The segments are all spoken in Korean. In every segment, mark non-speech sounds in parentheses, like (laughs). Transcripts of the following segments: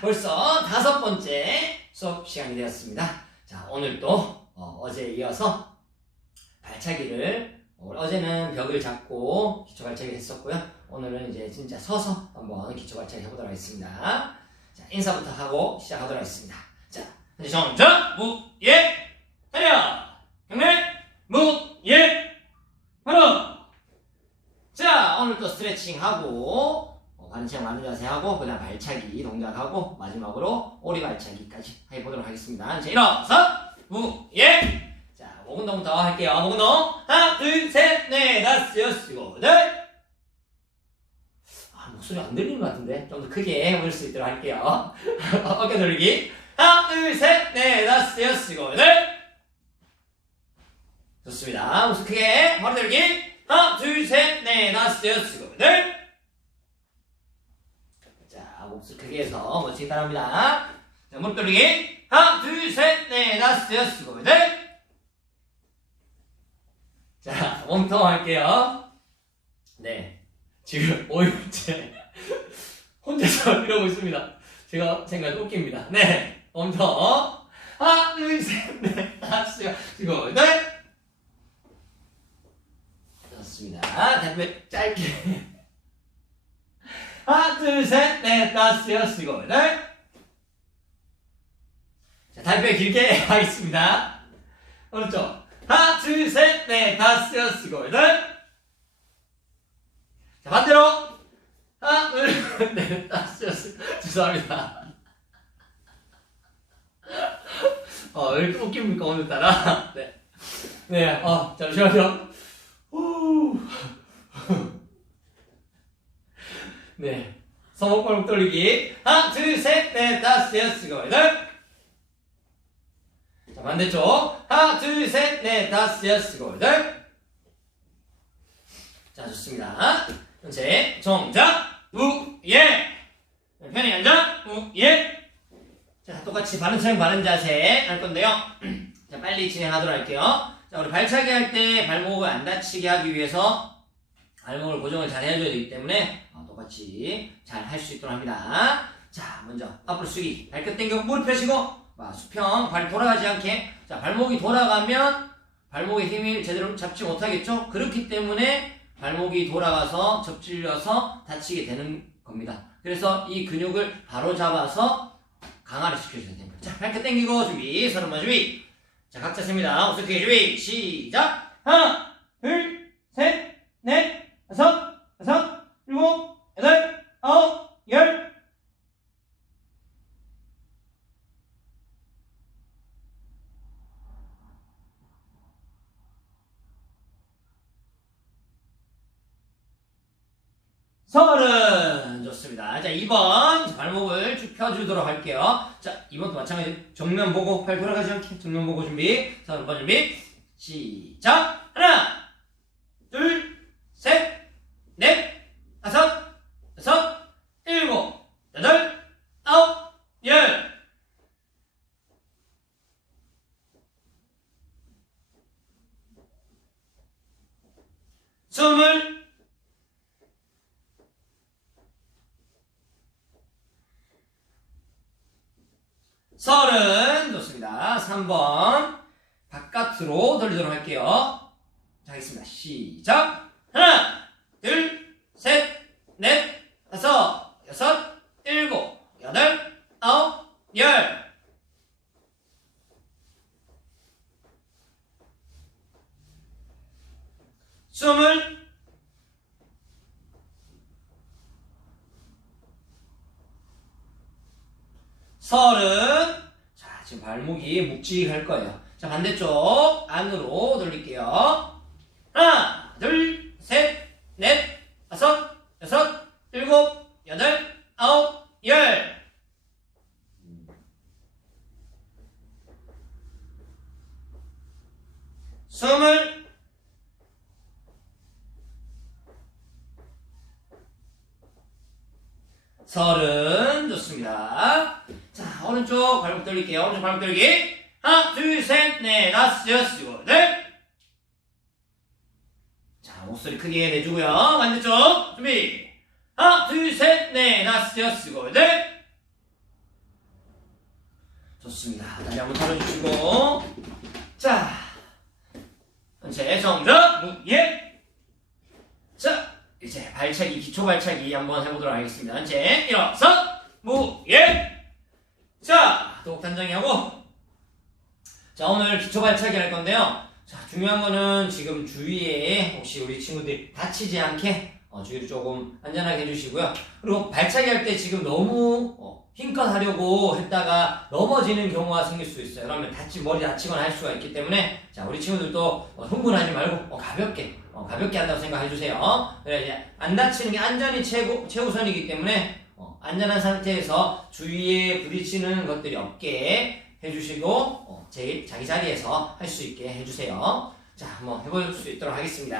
벌써 다섯 번째 수업 시간이 되었습니다. 자, 오늘도 어, 제에 이어서 발차기를 어, 어제는 벽을 잡고 기초 발차기 했었고요. 오늘은 이제 진짜 서서 한번 기초 발차기 해보도록 하겠습니다. 자, 인사부터 하고 시작하도록 하겠습니다. 자, 현재 정자 무예 차려 경례 무 예 바로 자 오늘 또 스트레칭 하고 어, 관체형 많은 자세 하고 그 다음 발차기 동작하고 마지막으로 오리 발차기까지 해보도록 하겠습니다. 자 일어서 무예. 자목 운동부터 할게요. 목 운동. 하나 둘셋넷 다섯 여섯 일곱 여덟. 아 목소리 안 들리는 것 같은데? 좀 더 크게 해볼 수 있도록 할게요. (laughs) 어깨 돌리기. 하나 둘셋넷 다섯 여섯 여덟. 좋습니다. 목소리 크게. 바로 들기. 하나 둘셋넷 다섯 여섯 여덟 크게 해서 멋지게 따라합니다. 자 무릎 돌리기 하나 둘 셋 넷 다섯 여섯 일곱 여덟 자 몸통 할게요. 네 지금 (laughs) 5일째 혼자서 (laughs) 이러고 있습니다. 제가 생각해 웃깁니다. 네 몸통 하나 둘 셋 넷 다섯 여섯 일곱 여덟 좋습니다. 다음에 짧게. 하나, 둘, 셋, 넷, 다섯, 여섯, 일곱, 여덟. 자, 다음에 길게 (laughs) 하겠습니다. 오른쪽. 하나, 둘, 셋, 넷, 다섯, 여섯, 일곱, 여덟. 자, 반대로. 하나, 둘, 셋, 넷, 다섯, 여섯. 죄송합니다. 어, 왜 이렇게 웃깁니까, 오늘따라? (laughs) 네. 네, 어, 잠시만요. 후. 네. 성목발목 돌리기. 하나, 둘, 셋, 넷, 다섯, 여섯, 일곱, 여덟. 자, 반대쪽. 하나, 둘, 셋, 넷, 다섯, 여섯, 일곱, 여덟. 자, 좋습니다. 전체 정자, 우, 예. 편히 앉아, 우, 예. 자, 똑같이 바른 차량 바른 자세 할 건데요. (clears throat) 자, 빨리 진행하도록 할게요. 자, 우리 발차기 할 때 발목을 안 다치게 하기 위해서 발목을 고정을 잘 해줘야 되기 때문에 어, 똑같이 잘 할 수 있도록 합니다. 자, 먼저 앞으로 숙이, 발끝 당겨 무릎 펴시고 아, 수평, 발이 돌아가지 않게. 자, 발목이 돌아가면 발목의 힘을 제대로 잡지 못하겠죠? 그렇기 때문에 발목이 돌아가서 접질려서 다치게 되는 겁니다. 그래서 이 근육을 바로 잡아서 강화를 시켜줘야 됩니다. 자, 발끝 당기고 준비, 서른번 준비. 자, 각자 셉니다. 어떻게 준비, 시작! 하나, 둘, 셋, 넷, 다섯, 여섯, 일곱, 여덟, 아홉, 열. 서른 좋습니다. 자 2번 발목을 쭉 펴주도록 할게요. 자 2번도 마찬가지 정면 보고 팔 돌아가지 않게 정면 보고 준비. 자 1번 준비. 시작. 하나 둘셋넷 다섯 여섯 일곱 여덟 아홉 열 스물 서른 좋습니다. 3번 바깥으로 돌리도록 할게요. 자, 하겠습니다. 시작. 하나, 둘, 셋, 넷, 다섯, 여섯, 일곱, 여덟, 아홉, 열. 스물 서른. 자, 발목이 묵직할 거예요. 자, 반대쪽 안으로 돌릴게요. 하나, 둘, 셋, 넷, 다섯, 여섯, 일곱, 여덟, 아홉, 열. 스물. 서른 좋습니다. 자 오른쪽 발목 돌릴게요. 오른쪽 발목 돌리기. 하나, 둘, 셋, 넷, 다섯, 여섯, 일곱. 자 목소리 크게 내주고요. 반대쪽 준비. 하나, 둘, 셋, 넷, 다섯, 여섯, 일곱. 좋습니다. 다시 한번 털어주시고. 자. 전체 정답, 무예. 자, 이제 발차기, 기초 발차기 한번 해보도록 하겠습니다. 전체 일어서, 무예. 자, 또 단정히하고. 자, 오늘 기초 발차기 할 건데요. 자, 중요한 거는 지금 주위에 혹시 우리 친구들이 다치지 않게 어, 주의를 조금 안전하게 해주시고요. 그리고 발차기 할 때 지금 너무 어, 힘껏 하려고 했다가 넘어지는 경우가 생길 수 있어요. 그러면 다치 머리 다치거나 할 수가 있기 때문에 자 우리 친구들도 어, 흥분하지 말고 어, 가볍게 어, 가볍게 한다고 생각해 주세요. 그래 이제 안 다치는 게 안전이 최고 최우선이기 때문에 어, 안전한 상태에서 주위에 부딪히는 것들이 없게 해주시고 어, 제 자기 자리에서 할 수 있게 해주세요. 자 한번 해볼 수 있도록 하겠습니다.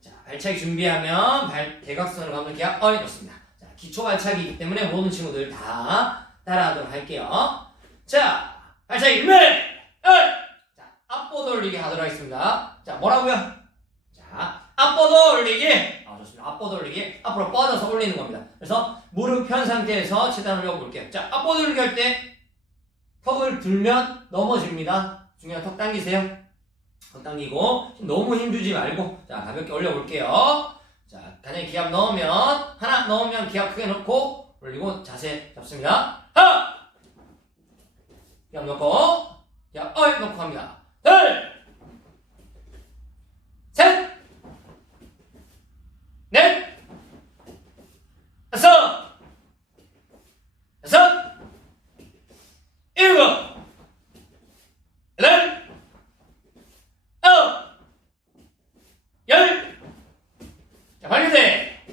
자, 발차기 준비하면 발 대각선으로 가면 기압 어이 놓습니다. 자, 기초 발차기이기 때문에 모든 친구들 다 따라하도록 할게요. 자, 발차기 준비! 어이! 자, 앞보 돌리기 하도록 하겠습니다. 자, 뭐라고요? 자, 앞보 돌리기! 아, 좋습니다. 앞보 돌리기. 앞으로 뻗어서 올리는 겁니다. 그래서 무릎 편 상태에서 최대한 올려볼게요. 자, 앞보 돌리기 할 때 턱을 들면 넘어집니다. 중요한 턱 당기세요. 턱 당기고 너무 힘주지 말고 자 가볍게 올려볼게요. 자 가장 기압 넣으면 하나 넣으면 기압 크게 넣고 올리고 자세 잡습니다. 하나 기압 넣고 기압 어이 넣고 합니다. 둘 셋, 넷, 다섯, 여섯, 일곱, 여덟, 아홉, 열. 자, 발리세.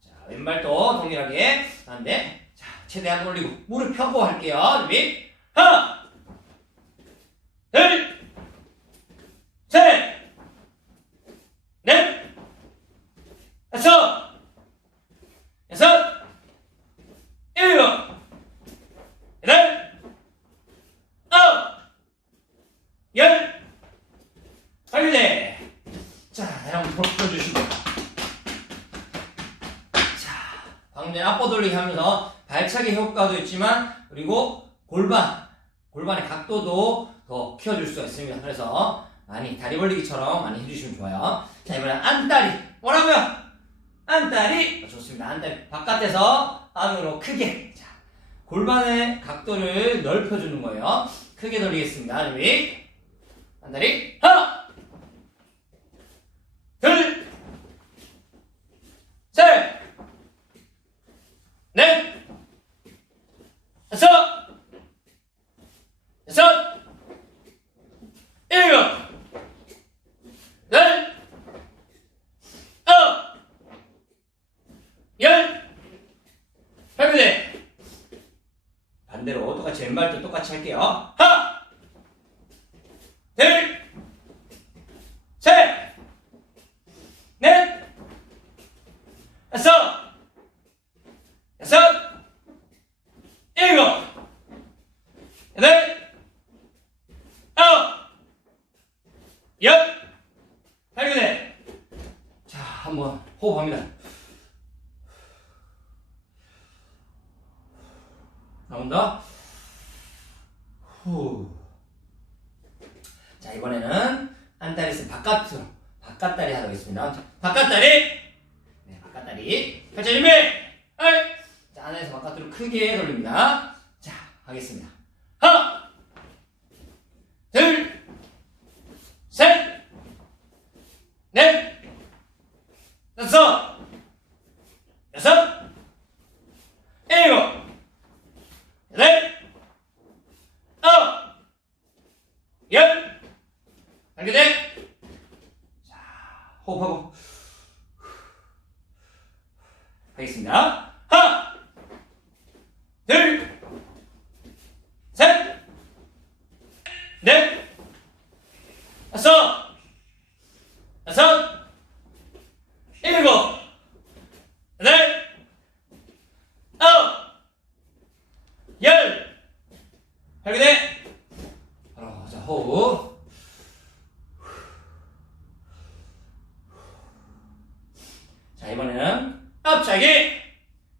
자, 왼발 도 동일하게 하는데, 자, 최대한 올리고 무릎 펴고 할게요. 준비. 하나, 둘, 셋, 넷, 다섯, 여섯, 일곱, 여덟, 아홉, 열. 빨리 자, 한번 풀어주시고. 자, 방금 전에 앞버 돌리기 하면서 발차기 효과도 있지만, 그리고 골반, 골반의 각도도 더 키워줄 수가 있습니다. 그래서 많이 다리 벌리기처럼 많이 해주시면 좋아요. 자, 이번엔 안다리. 뭐라고요? 안다리. 어, 좋습니다. 안다리. 바깥에서 안으로 크게. 자, 골반의 각도를 넓혀주는 거예요. 크게 돌리겠습니다. 준비. 안다리. 하나. 둘, 셋, 넷, 다섯, 여섯, 일곱, 여덟, 아홉, 열, 발표돼. 반대로 똑같이 왼발도 똑같이 할게요. 하나, 둘, 셋, 넷, 다섯, 여섯, 일곱, 여덟, 아홉, 열, 발견해. 자, 한번 호흡합니다. 더. 후. 자, 이번에는 안다리스 바깥으로, 바깥다리 하겠습니다. 자, 바깥다리. 네, 바깥다리. 펼쳐 준비! 어이! 자, 안에서 바깥으로 크게 돌립니다. 자, 하겠습니다. 하나! 둘! 셋! 넷! 다섯! 여섯! 일곱! 여덟! 아홉! 열! 알겠네? 자, 호흡하고. 하겠습니다. 하나, 둘, 셋, 넷, 다섯, 여섯, 일곱, 여덟, 아홉, 열. 할게네. 바로 자 호흡. 자 이번에는 앞차기.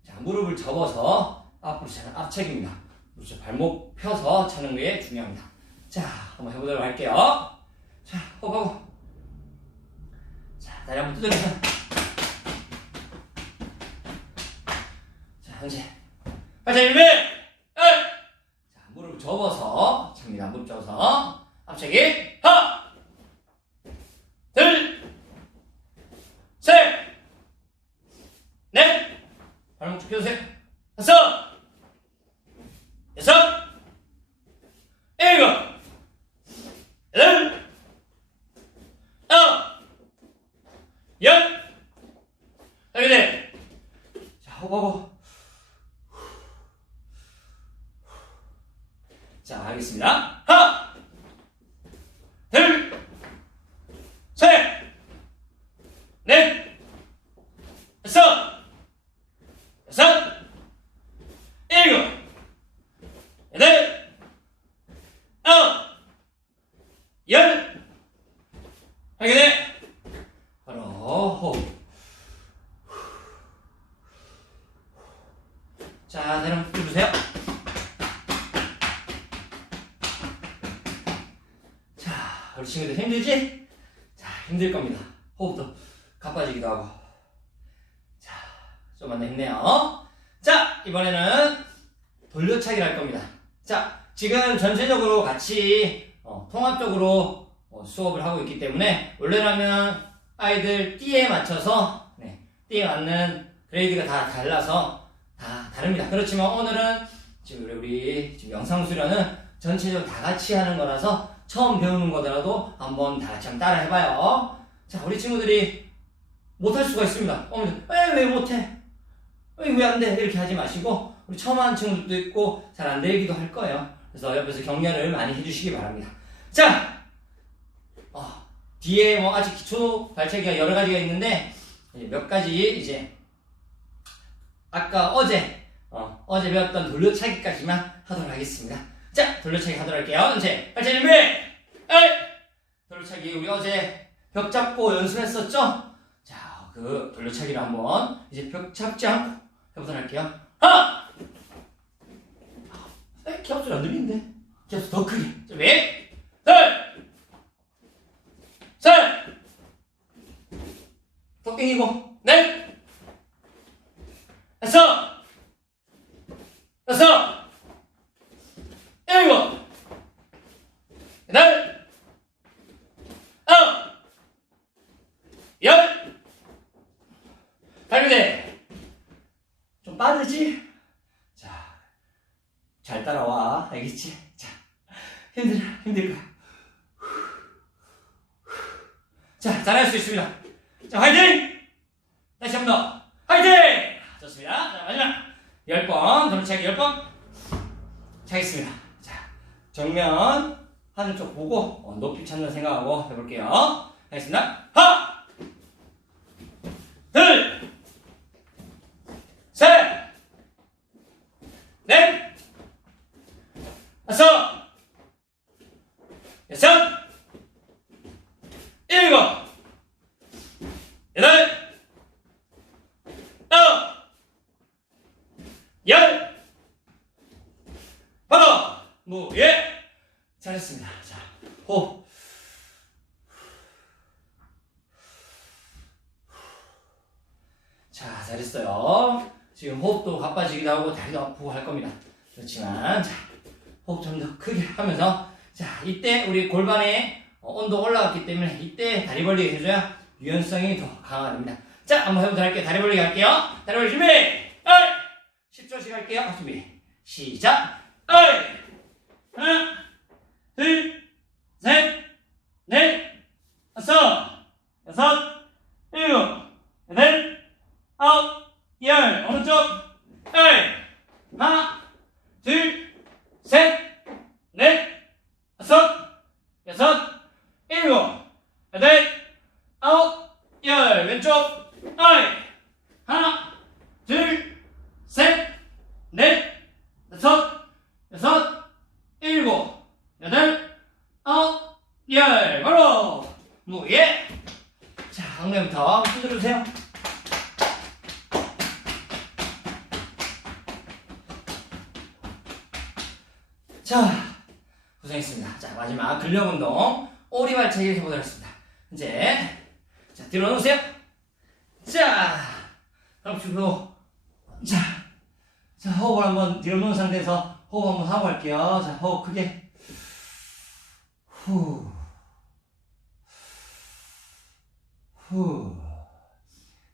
자 무릎을 접어서 앞으로 차는 앞차기입니다. 그렇죠. 발목 펴서 차는 게 중요합니다. 자, 한번 해보도록 할게요. 자, 호흡하고. 자, 다리 한번 두드려서. 자, 현재. 발차 준비! 자, 무릎 접어서 찹니다. 무릎 접어서. 앞차기. 하나! 둘! 셋! 넷! 발목 쭉 펴주세요. 다섯! 여섯, 일곱, 여덟, 아홉, 열, 여기네. 자, 호흡하고. 자, 알겠습니다. 하나, 둘, 셋, 넷, 다섯, 여섯, 일곱, 여덟, 아홉, 열, 하게 돼. 바로 호흡. 자, 내려 펴주세요. 자, 우리 친구들 힘들지? 자, 힘들 겁니다. 호흡도 가빠지기도 하고. 자, 좀만 더 힘내요. 자, 이번에는 돌려차기를 할 겁니다. 자, 전체적으로 같이 어, 통합적으로 어, 수업을 하고 있기 때문에 원래라면 아이들 띠에 맞춰서 네, 띠에 맞는 그레이드가 다 달라서 다 다릅니다. 그렇지만 오늘은 지금 우리, 지금 영상 수련은 전체적으로 다 같이 하는 거라서 처음 배우는 거더라도 한번 다 같이 한번 따라 해봐요. 자, 우리 친구들이 못할 수가 있습니다. 어머니, 왜, 왜 못해? 왜 안 돼? 이렇게 하지 마시고 우리 처음 하는 친구들도 있고 잘 안 되기도 할 거예요. 그래서 옆에서 격려를 많이 해주시기 바랍니다. 자, 어, 뒤에 뭐 아직 기초 발차기가 여러 가지가 있는데 몇 가지 이제 아까 어제 어, 어제 배웠던 돌려차기까지만 하도록 하겠습니다. 자, 돌려차기 하도록 할게요. 이제 발차기 준비. 에이! 돌려차기 우리 어제 벽 잡고 연습했었죠? 자, 그 돌려차기를 한번 이제 벽 잡지 않고 해보도록 할게요. 하나! 에, 기합소리 안 들리는데? 기합소 더 크게. 준비! 둘! 셋! 더 땡기고, 넷! 다섯! 여섯! 일곱! 여덟! 아홉! 열! 발그대! 좀 빠르지? 자, 잘 따라와. 알겠지? 자, 힘들어, 힘들 거야. 자, 잘할 수 있습니다. 자, 화이팅! 다시 한 번 더. 화이팅! 좋습니다. 자, 마지막. 열 번, 돌차기 열 번. 차겠습니다. 자, 정면, 하늘 쪽 보고, 어, 높이 찾는 생각하고 해볼게요. 하겠습니다. 하나! 둘! 셋! 넷! 다섯! 여섯! 일곱! 여덟! 아홉! 열! 바로! 무예! 잘했습니다. 자, 호흡. 자, 잘했어요. 지금 호흡도 가빠지기도 하고 다리도 아프고 할 겁니다. 그렇지만 자, 호흡 좀 더 크게 하면서 자, 이때 우리 골반에 어, 온도 올라갔기 때문에 이때 다리 벌리기 해줘야 유연성이 더 강화됩니다. 자, 한번 해보도록 할게요. 다리 벌리기 할게요. 다리 벌리기 준비! 어이! 10초씩 할게요. 준비. 시작! 어이! 하나, 둘, 셋, 넷, 다섯, 여섯, 일곱, 여덟, 아홉, 열. 오른쪽. 어이! 하나, 둘, 셋, 넷, 다섯, 여섯, 일곱, 여덟, 아홉, 열. 왼쪽. 어이! 하나, 둘, 셋, 넷, 다섯, 여섯, 일곱, 여덟, 아홉, 열. 바로 무예. 자, 엉덩이부터 두드려주세요. 자, 고생했습니다. 자, 마지막 근력 운동 오리발차기 해보도록 하겠습니다. 이제 자 뒤로 놓으세요. 자, 다음 주로 자, 자 호흡을 한번 뒤로 놓은 상태에서 호흡 한번 하고 갈게요. 자, 호흡 크게 후, 후.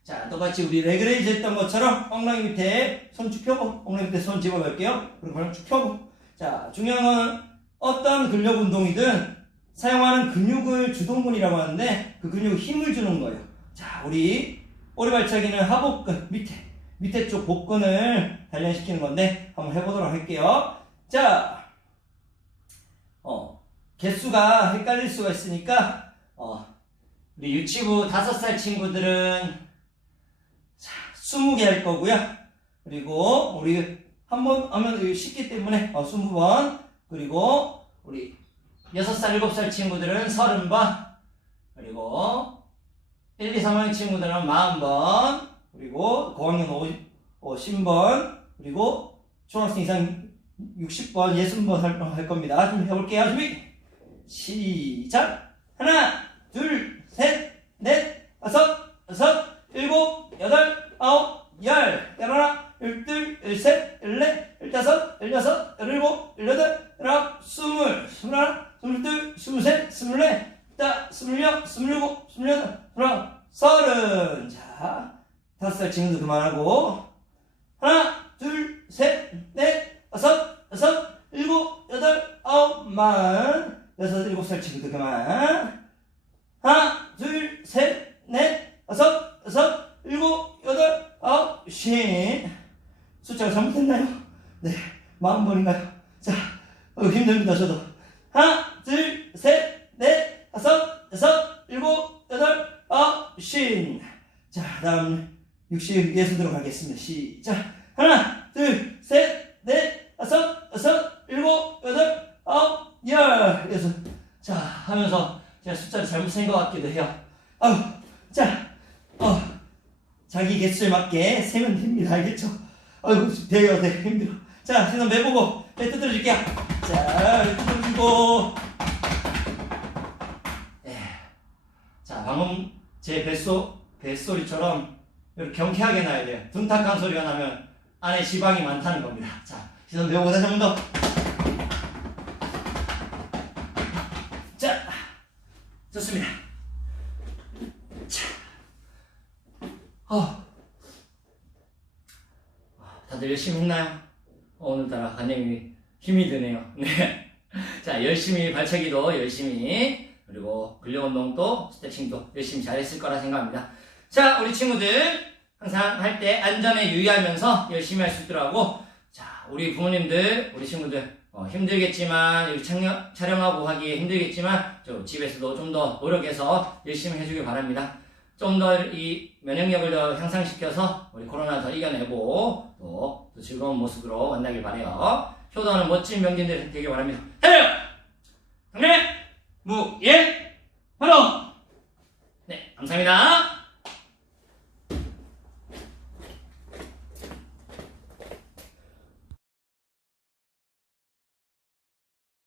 자, 똑같이 우리 레그레이즈 했던 것처럼 엉덩이 밑에 손쭉 펴고, 엉덩이 밑에 손 집어넣을게요. 그리고 그냥 쭉 펴고. 자, 중요한 건 어떤 근력 운동이든 사용하는 근육을 주동근이라고 하는데 그 근육에 힘을 주는 거예요. 자, 우리 오리발차기는 하복근 밑에, 밑에 쪽 복근을 단련시키는 건데 한번 해보도록 할게요. 자, 어, 개수가 헷갈릴 수가 있으니까, 어, 우리 유치부 다섯 살 친구들은 자, 20개 할 거고요. 그리고 우리 한 번 하면 쉽기 때문에 어, 20번. 그리고 우리 6살, 7살 친구들은 30번. 그리고 1, 2, 3학년 친구들은 40번. 그리고 고학년 50, 번 그리고 중학생 이상 60번, 60번 할, 할 겁니다. 좀 해볼게요. 준비. 시작. 하나, 둘, 셋, 넷, 다섯, 일곱, 여덟, 아홉, 열, 열하나, 열둘, 열셋, 열넷, 열다섯, 열여섯, 열일곱, 열여덟, 열아홉, 스물, 스물하나, 스물둘, 스물셋, 스물넷, 자, 스물여, 스물일곱, 스물여덟, 스물아홉, 서른. 자, 친구들 그만하고. 하나, 둘, 셋, 넷, 다섯, 여섯, 일곱, 여덟, 아홉, 만. 여섯, 일곱 살 친구들 그만. 하나, 둘, 셋, 넷, 다섯, 여섯, 일곱, 여덟, 아홉, 쉰. 숫자가 잘못됐나요? 네, 마흔 번인가요? 자, 어, 힘듭니다, 저도. 하나, 둘, 셋, 넷, 다섯, 여섯, 일곱, 여덟, 아홉, 쉰. 자, 다음 60 예순으로 가겠습니다. 시작. 하나, 둘, 셋, 넷, 다섯, 여섯, 일곱, 여덟, 아홉, 열. 여섯. 자, 하면서 제가 숫자를 잘못 센것 같기도 해요. 아우, 자, 어, 자기 개수에 맞게 세면 됩니다. 알겠죠? 아이고, 돼요, 돼. 힘들어. 자, 신선 매보고, 배 두드려 줄게요. 자, 배 두드려 주고. 예. 자, 방금 제 뱃소, 뱃소리처럼 경쾌하게 나야 돼요. 둔탁한 소리가 나면 안에 지방이 많다는 겁니다. 자, 시선 배우고 다시 한 번 더. 자, 좋습니다. 자, 어. 다들 열심히 했나요? 어, 오늘따라 간장이 힘이 드네요. (laughs) 네. 자, 열심히 발차기도 열심히, 그리고 근력 운동도 스트레칭도 열심히 잘했을 거라 생각합니다. 자, 우리 친구들 항상 할 때 안전에 유의하면서 열심히 할 수 있더라고. 자, 우리 부모님들, 우리 친구들 어, 힘들겠지만 여기 촬영, 촬영하고 하기 힘들겠지만 저 집에서도 좀 더 노력해서 열심히 해주길 바랍니다. 좀 더 이 면역력을 더 향상시켜서 우리 코로나 더 이겨내고 또, 또 즐거운 모습으로 만나길 바래요. 효도하는 멋진 명진들 되길 바랍니다. 해요! 당래 무예 바로 네 감사합니다.